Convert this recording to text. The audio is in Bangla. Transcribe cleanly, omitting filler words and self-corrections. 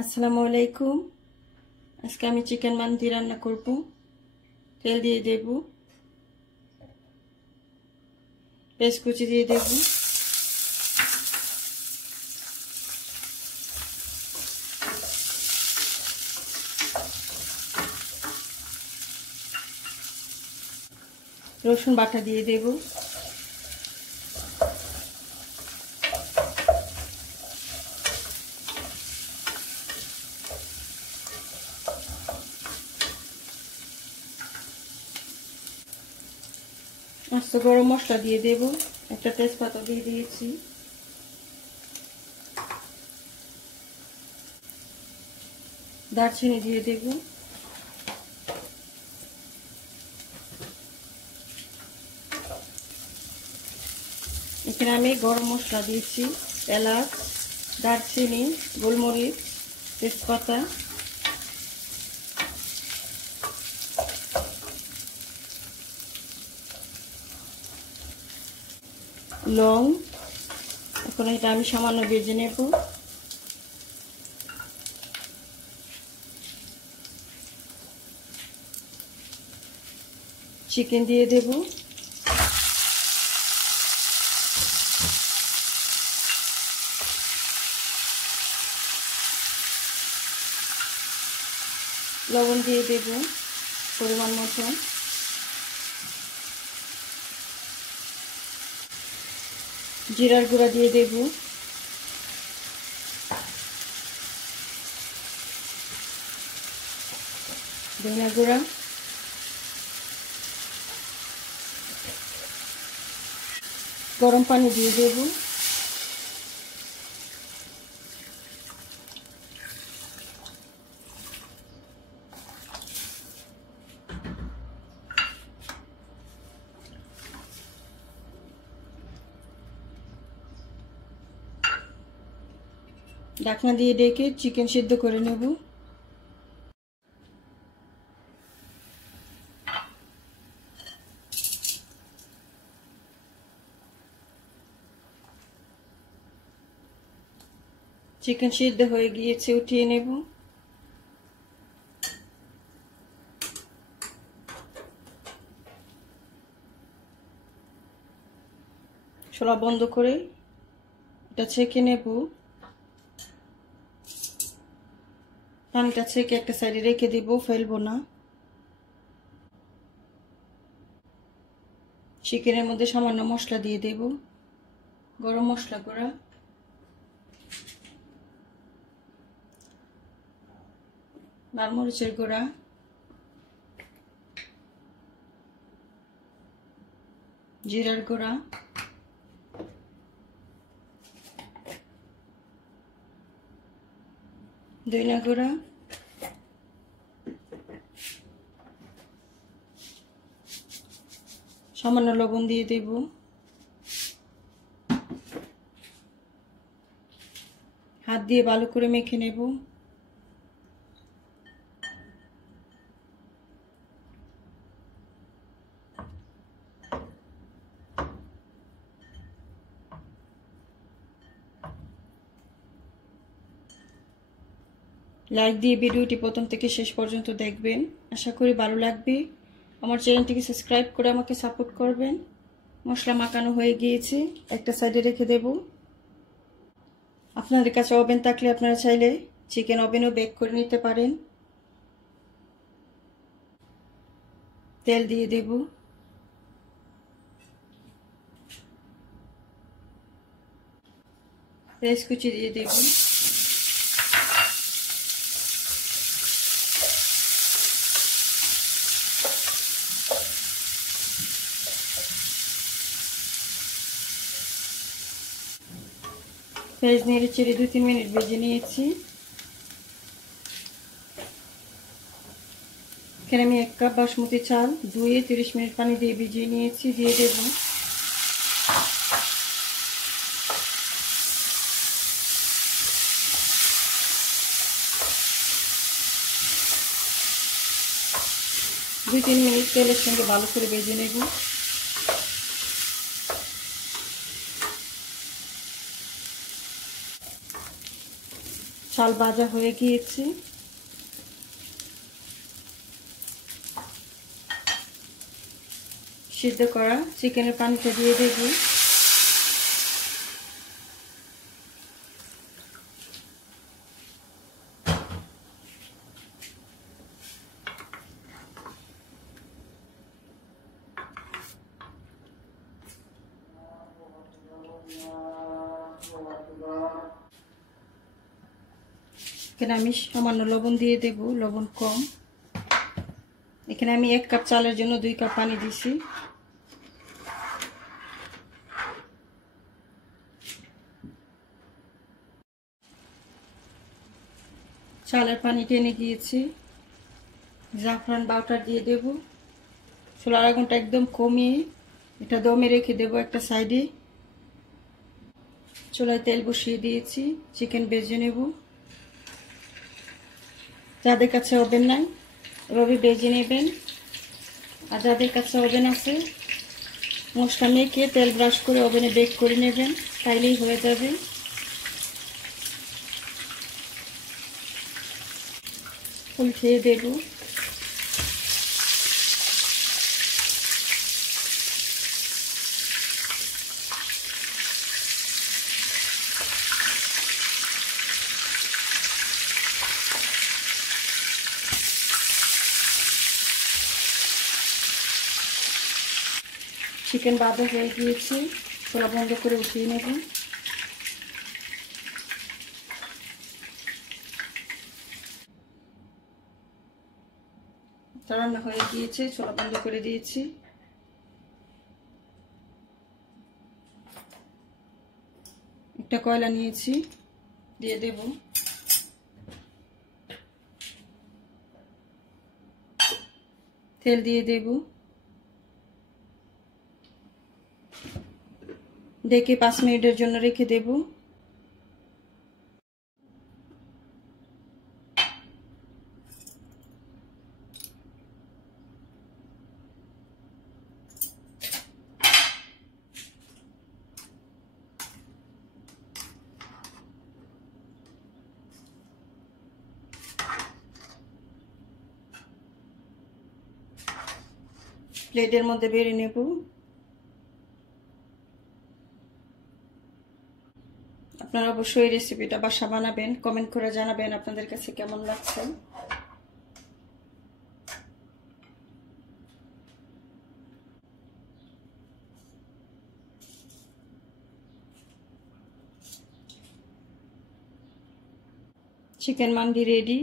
আসসালামু আলাইকুম। আজকে আমি চিকেন মান্দি রান্না করব। তেল দিয়ে দেব, পেঁয়াজ কুচি দিয়ে দেব, রসুন বাটা দিয়ে দেব, আস্ত গরম মশলা দিয়ে দেব, একটা তেজপাতা দিয়ে দিয়েছি, দারচিনি দিয়ে দেব, এখানে আমি গরম মশলা দিয়েছি, এলাচ, দারচিনি, গোলমরিচ, তেজপাতা, লং। এখন এটা আমি সামান্য ভেজে নেব। চিকেন দিয়ে দেব, লবণ দিয়ে দেব পরিমাণ মতো, জিরার গুঁড়া দিয়ে দেব, ধনিয়া গুঁড়া, গরম পানি দিয়ে দেব, ঢাকনা দিয়ে ডেকে চিকেন সিদ্ধ করে নেব। চিকেন সিদ্ধ হয়ে গিয়েছে, উঠিয়ে নেব। চুলা বন্ধ করে এটা ছেঁকে নেব। পানিটা ছেঁকে একটা সাইডে রেখে দিব, ফেলবো না। চিকেনের মধ্যে সামান্য মশলা দিয়ে দেব, গরম মশলা গুঁড়া, লাল মরিচের গুঁড়া, জিরার গুঁড়া, ধনিয়া গুঁড়া, সামান্য লবণ দিয়ে দেব, হাত দিয়ে ভালো করে মেখে নেব। লাইক দিয়ে ভিডিওটি প্রথম থেকে শেষ পর্যন্ত দেখবেন, আশা করি ভালো লাগবে। আমার চ্যানেলটিকে সাবস্ক্রাইব করে আমাকে সাপোর্ট করবেন। মশলা মাখানো হয়ে গিয়েছে, একটা সাইডে রেখে দেব। আপনাদের কাছে ওভেন থাকলে আপনারা চাইলে চিকেন ওভেনও বেক করে নিতে পারেন। তেল দিয়ে দেব, পেঁয়াজ কুচি দিয়ে দেব, পেঁয়াজ নেড়ে চেড়ে 2-3 মিনিট ভেজে নিয়েছি। এখানে আমি 1 কাপ বাসমতি চাল ধুয়ে 30 মিনিট পানি দিয়ে ভিজিয়ে নিয়েছি, দিয়ে দেব। দুই 3 মিনিট তেলের সঙ্গে ভালো করে ভেজে নেব। চাল ভাজা হয়ে গিয়েছে। সিদ্ধ করা চিকেনের পানিটা দিয়ে দেব। এখানে আমি সামান্য লবণ দিয়ে দেব, লবণ কম। এখানে আমি 1 কাপ চালের জন্য 2 কাপ পানি দিছি। চালের পানি টেনে গিয়েছে। জাফরান পাউডার দিয়ে দেব। চুলার আগুনটা একদম কমিয়ে এটা দমে রেখে দেব একটা সাইডে। চুলায় তেল বসিয়ে দিয়েছি, চিকেন ভেজে নেব। যাদের কাছে ওভেন নাই এভাবে ভেজে নেবেন, আর যাদের কাছে ওভেন আছে মশলা মেখে তেল ব্রাশ করে ওভেনে বেক করে নেবেন, তাইলেই হয়ে যাবে। উল্টিয়ে দেব। চিকেন ভাজা হয়ে গিয়েছে, চুলা বন্ধ করে উঠিয়ে নেব। রান্না হয়ে গিয়েছে, চুলা বন্ধ করে দিয়েছি। একটা কয়লা নিয়েছি, দিয়ে দেব। তেল দিয়ে দেব। ঢেকে 5 মিনিটের জন্য রেখে দেব। প্লেটের মধ্যে বেড়ে নেব। আপনারা অবশ্যই রেসিপিটা বাসা বানাবেন, কমেন্ট করে জানাবেন আপনাদের কাছে কেমন লাগছে। Chicken mandi ready.